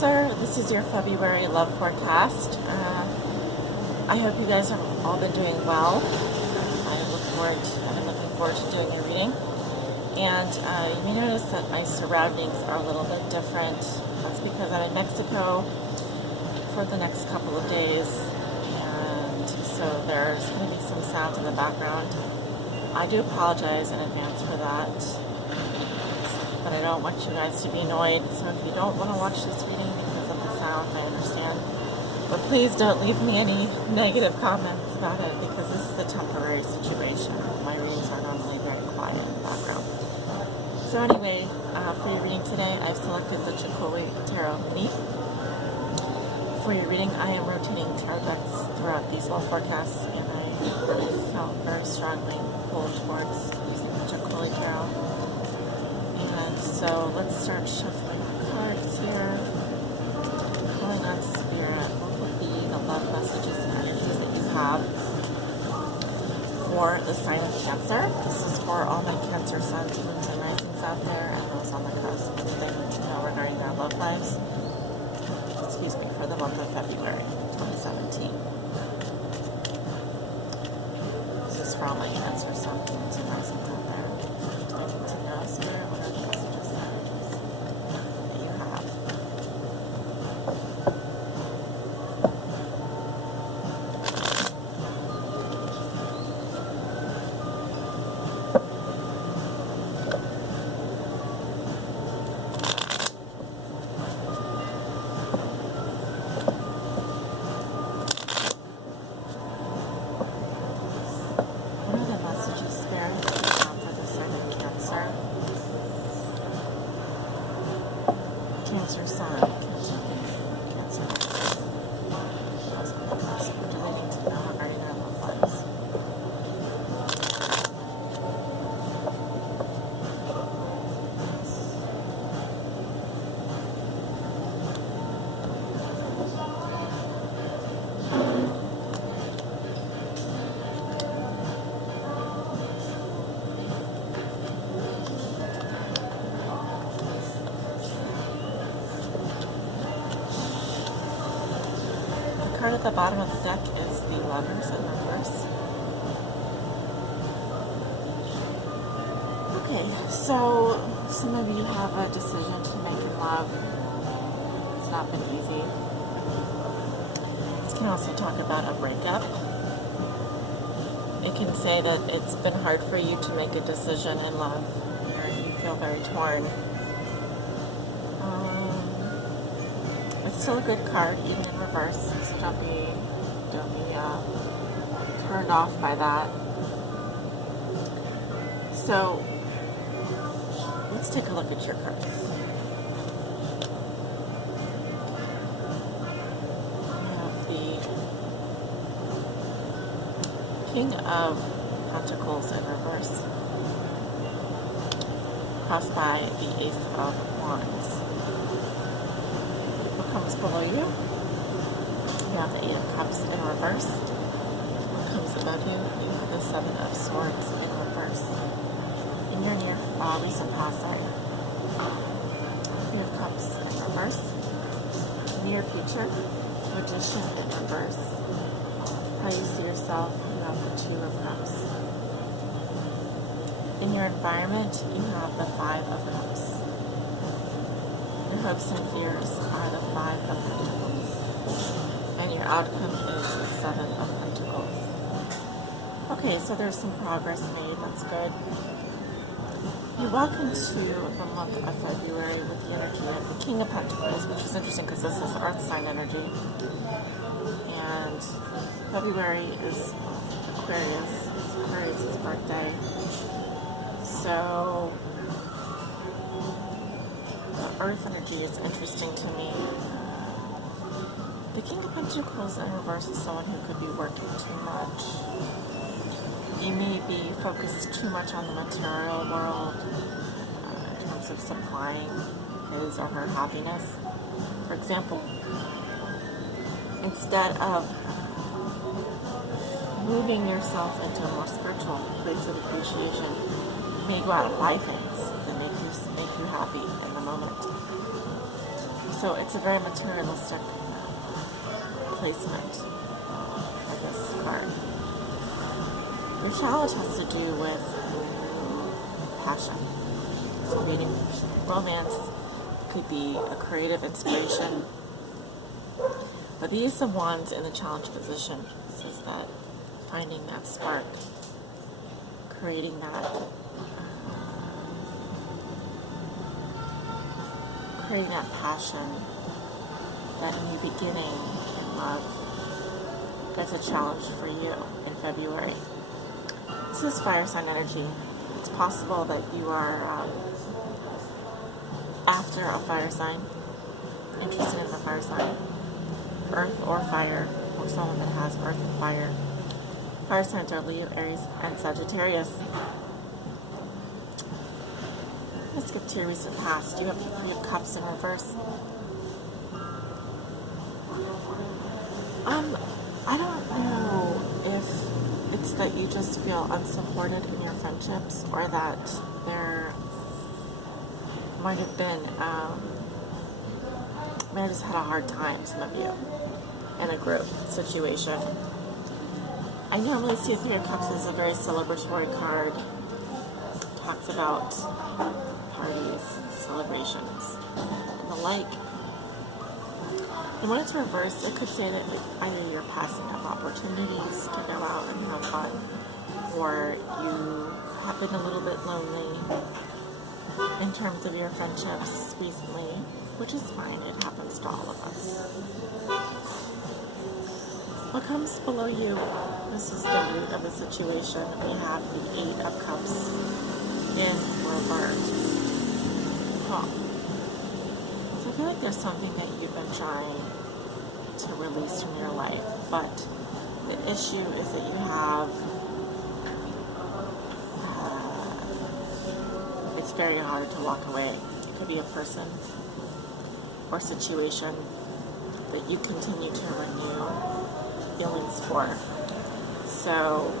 Cancer, this is your February love forecast. I hope you guys have all been doing well. I've been looking forward to doing your reading. And you may notice that my surroundings are a little bit different. That's because I'm in Mexico for the next couple of days. And so there's going to be some sound in the background. I do apologize in advance for that. But I don't want you guys to be annoyed. So if you don't want to watch this reading because of the sound, I understand. But please don't leave me any negative comments about it because this is a temporary situation. My readings are normally very quiet in the background. So anyway, for your reading today, I've selected the Chakoli Tarot Mini. For your reading, I am rotating tarot decks throughout these love forecasts, and I really felt very strongly pulled towards using the Chakoli Tarot. And so let's start shuffling the cards here. Calling on Spirit, what would be the love messages and energies that you have for the sign of Cancer? This is for all my Cancer suns, moons, and risings out there, and those on the cusp. Anything to know regarding their love lives? Excuse me, for the month of February 2017. This is for all my Cancer suns, moons, and risings out there. Anything to know, Spirit? What are the messages and energies that you have? Cancer sun, Cancer. Those on the cusp. What do they need to know regarding their love lives? The card at the bottom of the deck is the Lovers in reverse. Okay, so some of you have a decision to make in love. It's not been easy. This can also talk about a breakup. It can say that it's been hard for you to make a decision in love. You feel very torn. It's still a good card, even in reverse, so don't be turned off by that. So let's take a look at your cards. We have the King of Pentacles in reverse, crossed by the Ace of Wands. Comes below you. You have the Eight of Cups in reverse. What comes above you? You have the Seven of Swords in reverse. In your recent past, Three of Cups in reverse. Near future, Magician in reverse. How you see yourself, you have the Two of Cups. In your environment, you have the Five of Cups. Your hopes and fears are the Five of Pentacles, and your outcome is the Seven of Pentacles. Okay, so there's some progress made. That's good. You're welcome to the month of February with the energy of the King of Pentacles, which is interesting because this is Earth sign energy, and February is Aquarius. Aquarius' birthday, so Earth energy is interesting to me. The King of Pentacles in reverse is someone who could be working too much. You may be focused too much on the material world in terms of supplying his or her happiness. For example, instead of moving yourself into a more spiritual place of appreciation, you may go out and buy things that make you happy in the moment. So it's a very materialistic placement for this card. Your challenge has to do with passion. So reading romance could be a creative inspiration. But the Ace of Wands in the challenge position says that finding that spark, creating that passion, that new beginning in love, that's a challenge for you in February. This is fire sign energy. It's possible that you are after a fire sign, interested in the fire sign, earth or fire, or someone that has earth and fire. Fire signs are Leo, Aries, and Sagittarius. Let's skip to your recent past. You have the Three of Cups in reverse. I don't know if it's that you just feel unsupported in your friendships, or that there might have been, may have just had a hard time, some of you, in a group situation. I normally see a Three of Cups as a very celebratory card. It talks about parties, celebrations, and the like. And when it's reversed, it could say that either you're passing up opportunities to go out and have fun, or you have been a little bit lonely in terms of your friendships recently, which is fine. It happens to all of us. What comes below you? This is the root of the situation. We have the Eight of Cups in reverse. So I feel like there's something that you've been trying to release from your life, but the issue is that you have, it's very hard to walk away. It could be a person or situation that you continue to renew feelings for. So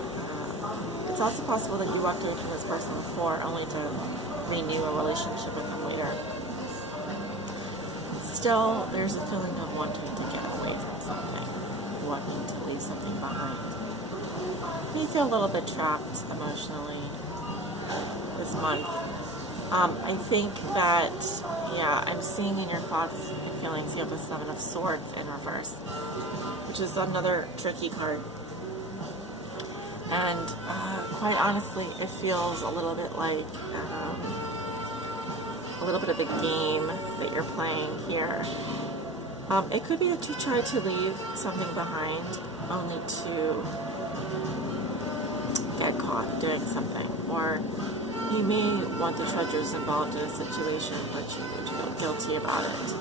it's also possible that you walked away from this person before only to renew a relationship with them later. Still, there's a feeling of wanting to get away from something, wanting to leave something behind. You feel a little bit trapped emotionally this month. I think that, I'm seeing in your thoughts and feelings you have the Seven of Swords in reverse, which is another tricky card. And quite honestly, it feels a little bit like a little bit of a game that you're playing here. It could be that you try to leave something behind only to get caught doing something, or you may want the treasures involved in a situation, but you would feel guilty about it.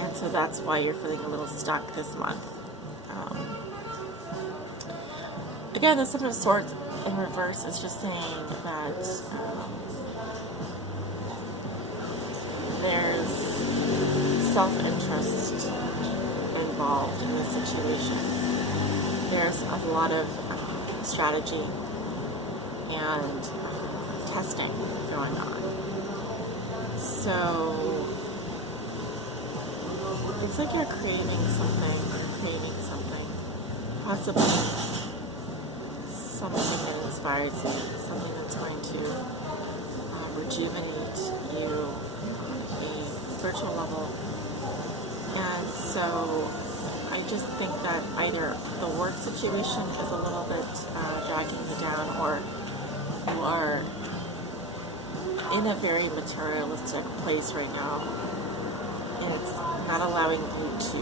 And so that's why you're feeling a little stuck this month. Again, the Seven of Swords in reverse is just saying that there's self-interest involved in the situation. There's a lot of strategy and testing going on. So it's like you're craving something, possibly something that inspires you, something that's going to rejuvenate you on a spiritual level. And so I just think that either the work situation is a little bit dragging you down, or you are in a very materialistic place right now, and it's not allowing you to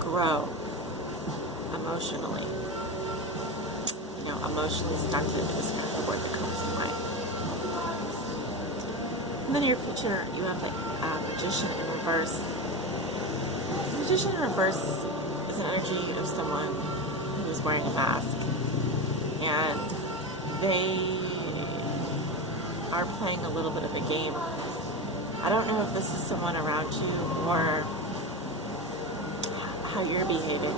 grow emotionally. Emotionally stunted is kind of the word that comes to mind. And then in your future, you have the Magician in reverse. The Magician in reverse is an energy of someone who's wearing a mask, and they are playing a little bit of a game. I don't know if this is someone around you or how you're behaving.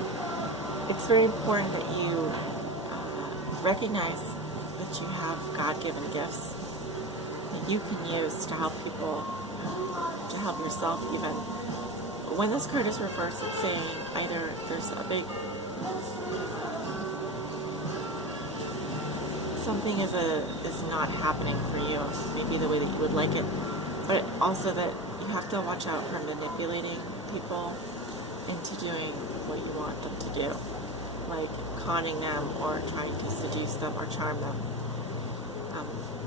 It's very important that you recognize that you have God-given gifts that you can use to help people to help yourself even. When this card is reversed, it's saying either there's a big something is not happening for you, maybe the way that you would like it, but also that you have to watch out for manipulating people into doing what you want them to do, like conning them or trying to seduce them or charm them.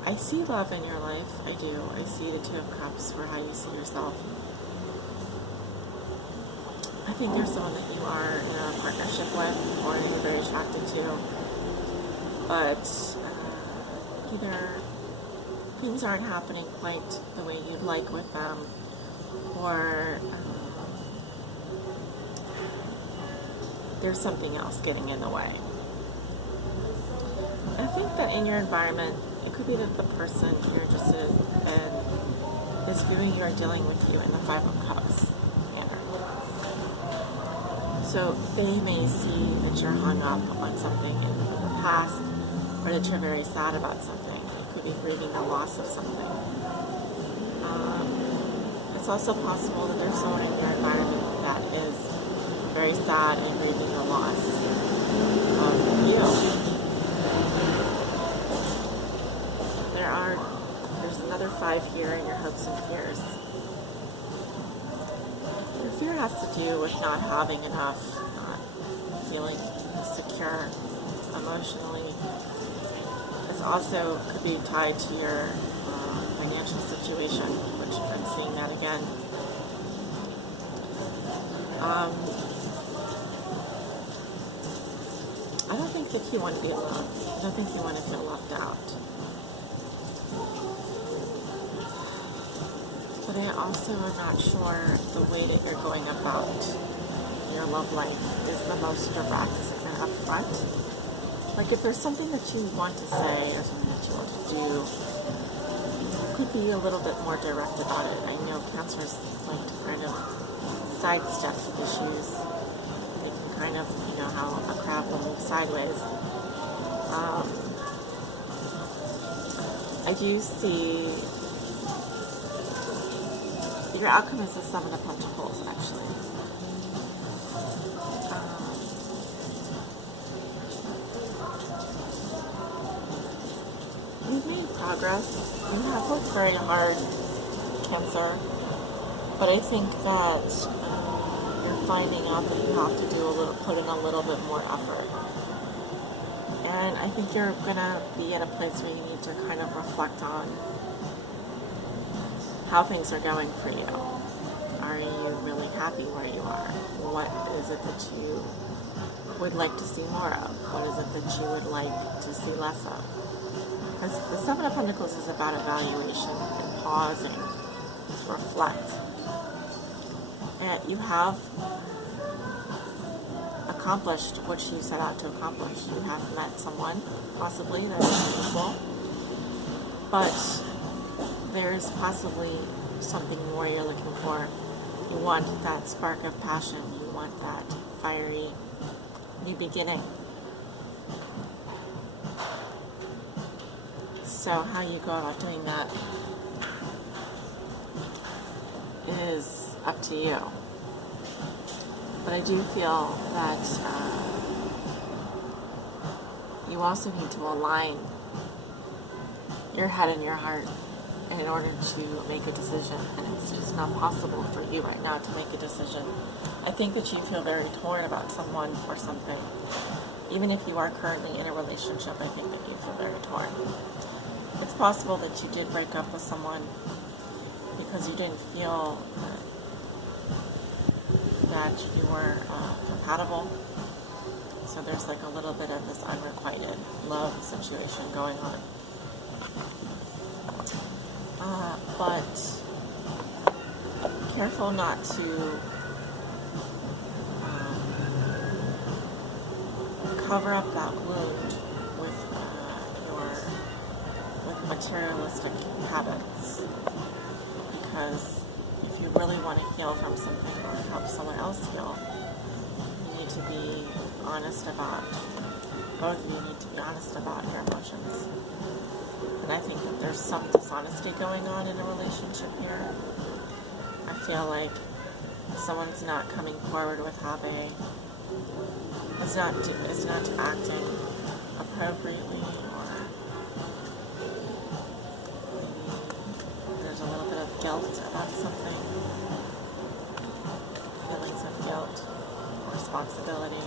I see love in your life, I do. I see the Two of Cups for how you see yourself. I think there's someone that you are in a partnership with or you're very attracted to, but either things aren't happening quite the way you'd like with them, or there's something else getting in the way. I think that in your environment, it could be that the person you're interested in is viewing you or dealing with you in the Five of Cups manner. So they may see that you're hung up on something in the past, or that you're very sad about something. You could be grieving the loss of something. It's also possible that there's someone in your environment that is very sad and grieving the loss of you. There's another 5 here in your hopes and fears. Your fear has to do with not having enough, not feeling secure emotionally. This also could be tied to your financial situation, which I'm seeing that again. I don't think that you want to be alone. I don't think you want to feel left out. But I also am not sure the way that you're going about your love life is the most direct and upfront. Like if there's something that you want to say or something that you want to do, you could be a little bit more direct about it. I know Cancers like to kind of sidestep issues. They can kind of, you know, how a crab will move sideways. I do see your outcome is the Seven of Pentacles, actually. You've made progress. You have worked very hard, Cancer. But I think that you're finding out that you have to put in a little bit more effort. And I think you're gonna be at a place where you need to kind of reflect on how things are going for you. Are you really happy where you are? What is it that you would like to see more of? What is it that you would like to see less of? Because the Seven of Pentacles is about evaluation and pausing to reflect. And you have accomplished what you set out to accomplish. You have met someone, possibly, that is beautiful. But there's possibly something more you're looking for. You want that spark of passion. You want that fiery new beginning. So how you go about doing that is up to you. But I do feel that you also need to align your head and your heart in order to make a decision, and it's just not possible for you right now to make a decision. I think that you feel very torn about someone or something. Even if you are currently in a relationship, I think that you feel very torn. It's possible that you did break up with someone because you didn't feel that you were compatible. So there's like a little bit of this unrequited love situation going on. But careful not to cover up that wound with materialistic habits. Because if you really want to heal from something or help someone else heal, you need to be honest about, both of you need to be honest about your emotions. And I think that there's some dishonesty going on in a relationship here. feel like someone's not coming forward with how they is not acting appropriately, or there's a little bit of guilt about something, feelings of guilt, responsibility.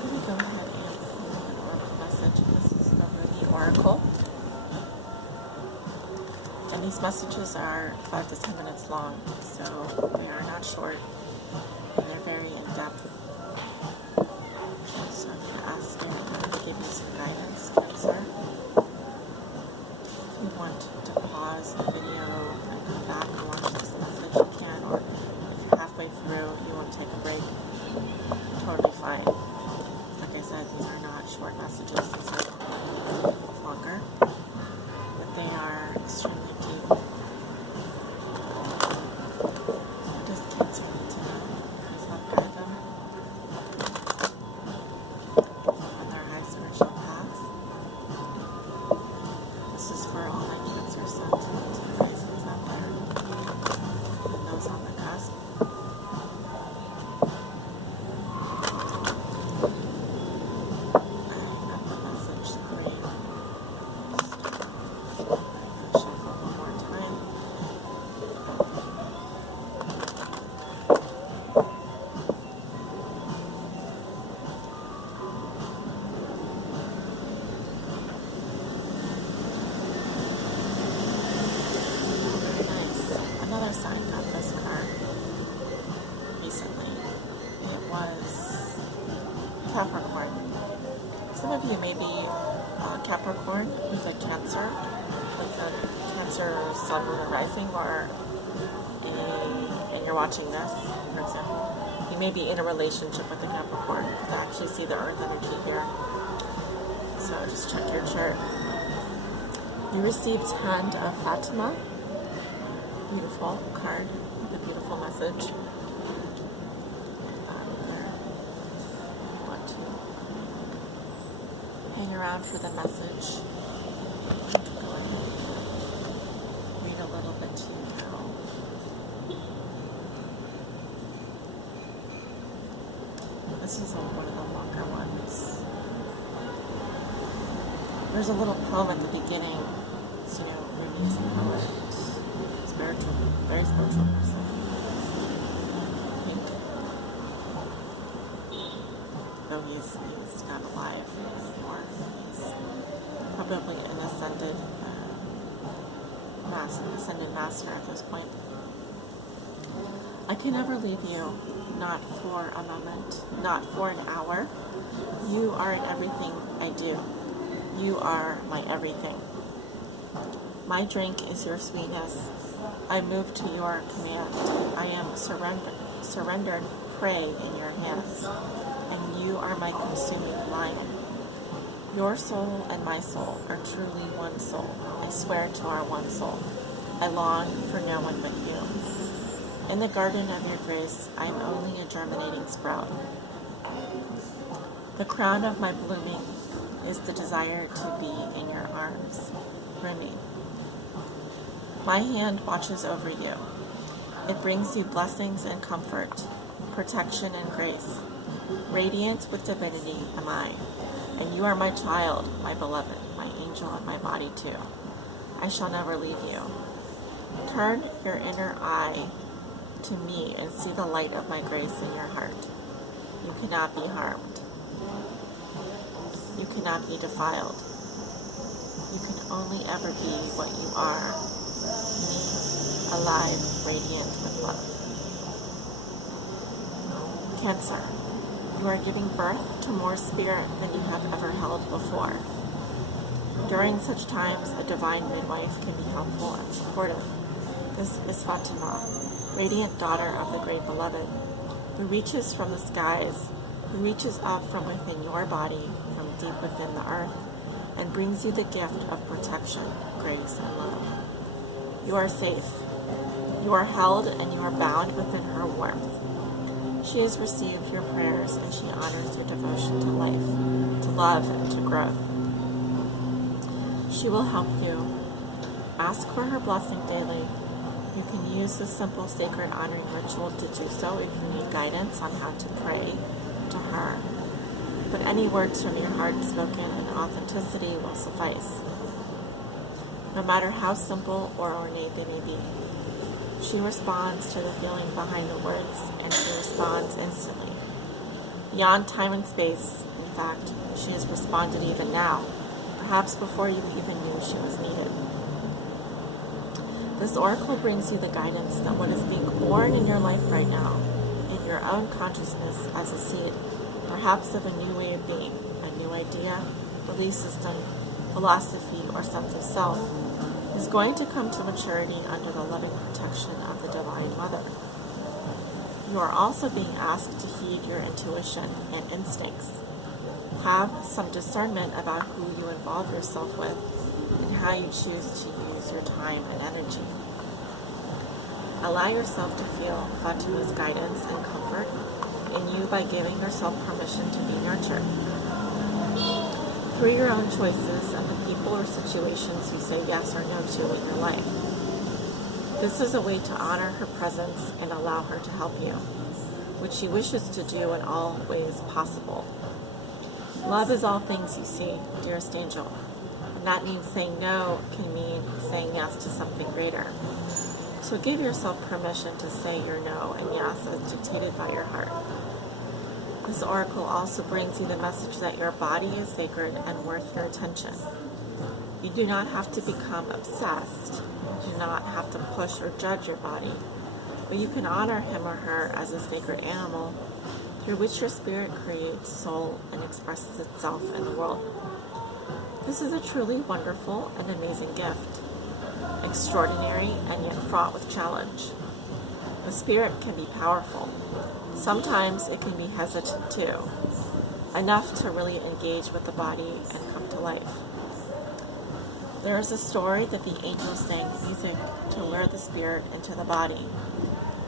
Let me go ahead and pull an oracle message. This is the Ruby Oracle. And these messages are 5 to 10 minutes long, so they are not short, and they're very in-depth. So I'm going to ask you to give you some guidance, Cancer. If you want to pause the video and come back and watch this message, you can, or if you're halfway through, you want to take a break, totally fine. Like I said, these are not short messages, these are longer, but they are extremely deep. Just Cancer need to know. Please help guide them on their high spiritual path. This is for all my Cancer sons and risings out there, and those on the cusp. I've got the message 3. Shuffle one more time. Nice. Another sign got this card recently. It was Capricorn. Some of you may be Capricorn with a Cancer, like a Cancer sun, moon, or rising, or and you're watching this, for example. You may be in a relationship with a Capricorn, because I actually see the earth energy here. So just check your chart. You received Hand of Fatima. Beautiful card with a beautiful message. Want to hang around for the message. Go ahead and read a little bit to you now. This is one of the longer ones. There's a little poem at the beginning. So, Ruby is a poet. Spiritual, very spiritual person. Pink. Though he's not alive anymore. He's probably an ascended master at this point. I can never leave you, not for a moment, not for an hour. You are in everything I do. You are my everything. My drink is your sweetness. I move to your command. I am surrendered prey in your hands, and you are my consuming lion. Your soul and my soul are truly one soul. I swear to our one soul. I long for no one but you. In the garden of your grace, I am only a germinating sprout. The crown of my blooming is the desire to be in your arms. Rumi. My hand watches over you. It brings you blessings and comfort, protection and grace. Radiant with divinity am I, and you are my child, my beloved, my angel, and my body too. I shall never leave you. Turn your inner eye to me and see the light of my grace in your heart. You cannot be harmed. You cannot be defiled. You can only ever be what you are, me, alive, radiant with love. Cancer, you are giving birth to more spirit than you have ever held before. During such times, a divine midwife can be helpful and supportive. This is Fatima, radiant daughter of the great beloved, who reaches from the skies, who reaches up from within your body, from deep within the earth, and brings you the gift of protection, grace, and love. You are safe. You are held and you are bound within her warmth. She has received your prayers and she honors your devotion to life, to love, and to growth. She will help you. Ask for her blessing daily. You can use this simple sacred honoring ritual to do so if you need guidance on how to pray to her. But any words from your heart spoken in authenticity will suffice, no matter how simple or ornate they may be. She responds to the feeling behind the words, and she responds instantly. Beyond time and space, in fact, she has responded even now, perhaps before you even knew she was needed. This oracle brings you the guidance that what is being born in your life right now, in your own consciousness as a seed, perhaps of a new way of being, a new idea, belief system, philosophy, or sense of self, is going to come to maturity under the loving protection of the Divine Mother. You are also being asked to heed your intuition and instincts. Have some discernment about who you involve yourself with and how you choose to use your time and energy. Allow yourself to feel Fatima's guidance and comfort in you by giving yourself permission to be nurtured. Through your own choices and the people or situations you say yes or no to in your life. This is a way to honor her presence and allow her to help you, which she wishes to do in all ways possible. Love is all things you see, dearest angel. And that means saying no can mean saying yes to something greater. So give yourself permission to say your no and yes as dictated by your heart. This oracle also brings you the message that your body is sacred and worth your attention. You do not have to become obsessed. You do not have to push or judge your body, but you can honor him or her as a sacred animal through which your spirit creates soul and expresses itself in the world. This is a truly wonderful and amazing gift, extraordinary and yet fraught with challenge. The spirit can be powerful. Sometimes it can be hesitant too, enough to really engage with the body and come to life. There is a story that the angels sang music to lure the spirit into the body,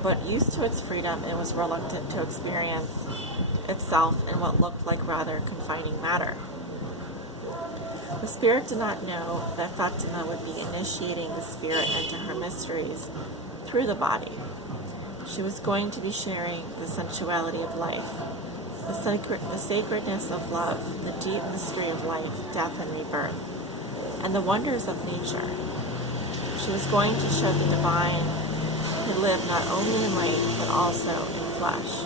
but used to its freedom, it was reluctant to experience itself in what looked like rather confining matter. The spirit did not know that Fatima would be initiating the spirit into her mysteries through the body. She was going to be sharing the sensuality of life, the sacredness of love, the deep mystery of life, death, and rebirth, and the wonders of nature. She was going to show the divine who lived not only in light, but also in flesh.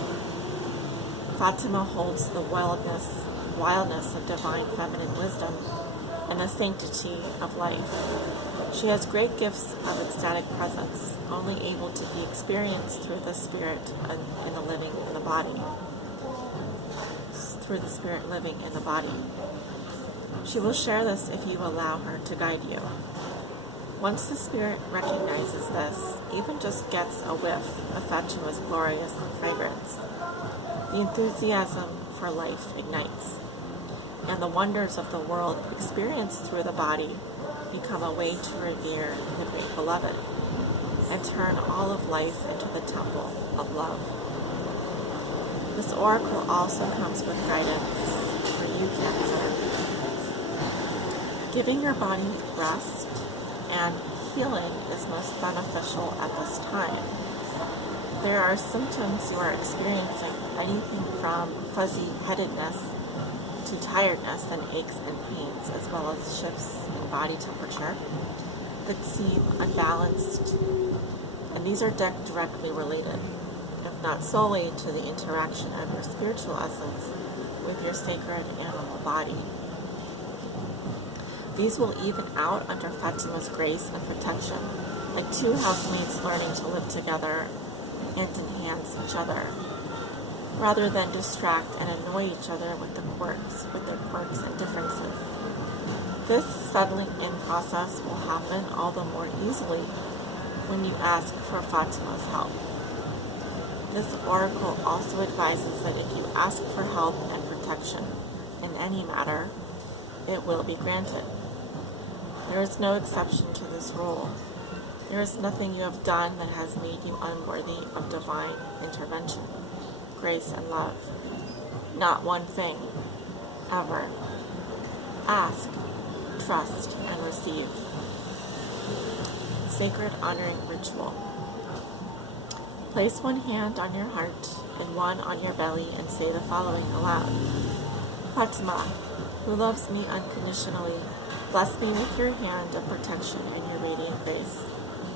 Fatima holds the wildness of divine feminine wisdom and the sanctity of life. She has great gifts of ecstatic presence, only able to be experienced through the spirit in the living in the body. Through the spirit living in the body. She will share this if you allow her to guide you. Once the spirit recognizes this, even just gets a whiff of Fatima's glorious fragrance, the enthusiasm for life ignites, and the wonders of the world experienced through the body become a way to revere the great beloved and turn all of life into the temple of love. This oracle also comes with guidance for you, Cancer. Giving your body rest and healing is most beneficial at this time. There are symptoms you are experiencing, anything from fuzzy headedness to tiredness and aches and pains, as well as shifts in body temperature that seem unbalanced. And these are directly related, if not solely, to the interaction of your spiritual essence with your sacred animal body. These will even out under Fatima's grace and protection, like two housemates learning to live together, hand in hand each other, rather than distract and annoy each other with their quirks and differences. This settling in process will happen all the more easily when you ask for Fatima's help. This oracle also advises that if you ask for help and protection in any matter, it will be granted. There is no exception to this rule. There is nothing you have done that has made you unworthy of divine intervention, grace, and love. Not one thing. Ever. Ask. trust, and receive. Sacred honoring ritual. Place one hand on your heart and one on your belly and say the following aloud. Fatima, who loves me unconditionally, bless me with your hand of protection and your radiant grace.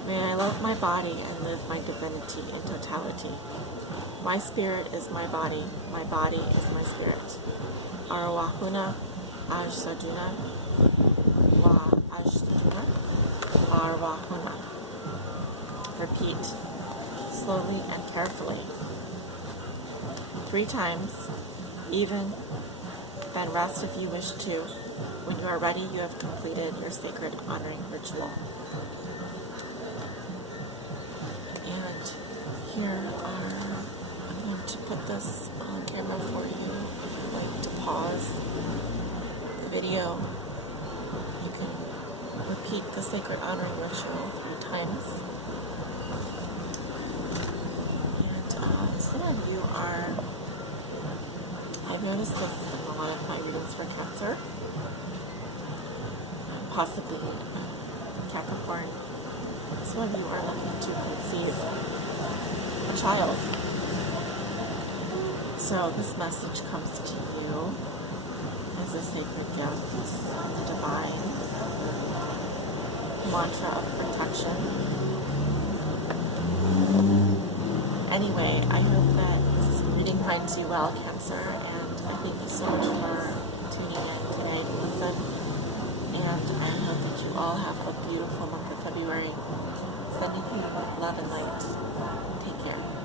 May I love my body and live my divinity in totality. My spirit is my body is my spirit. Arwahuna Ajsaduna Wa Ajsaduna Arwahuna. Repeat slowly and carefully. 3 times, even, then rest if you wish to. When you are ready, you have completed your sacred honoring ritual. And here I'm going to put this on camera for you. If you'd like to pause the video, you can repeat the sacred honoring ritual 3 times. And some of you are, I've noticed this in a lot of my readings for Cancer, possibly Capricorn. Some of you are looking to conceive a child. So this message comes to you as a sacred gift, the divine mantra of protection. Anyway, I hope that this reading finds you well, Cancer, and I thank you so much for tuning in tonight to listen. And I hope that you all have a beautiful month of February. Sending you love and light. Take care.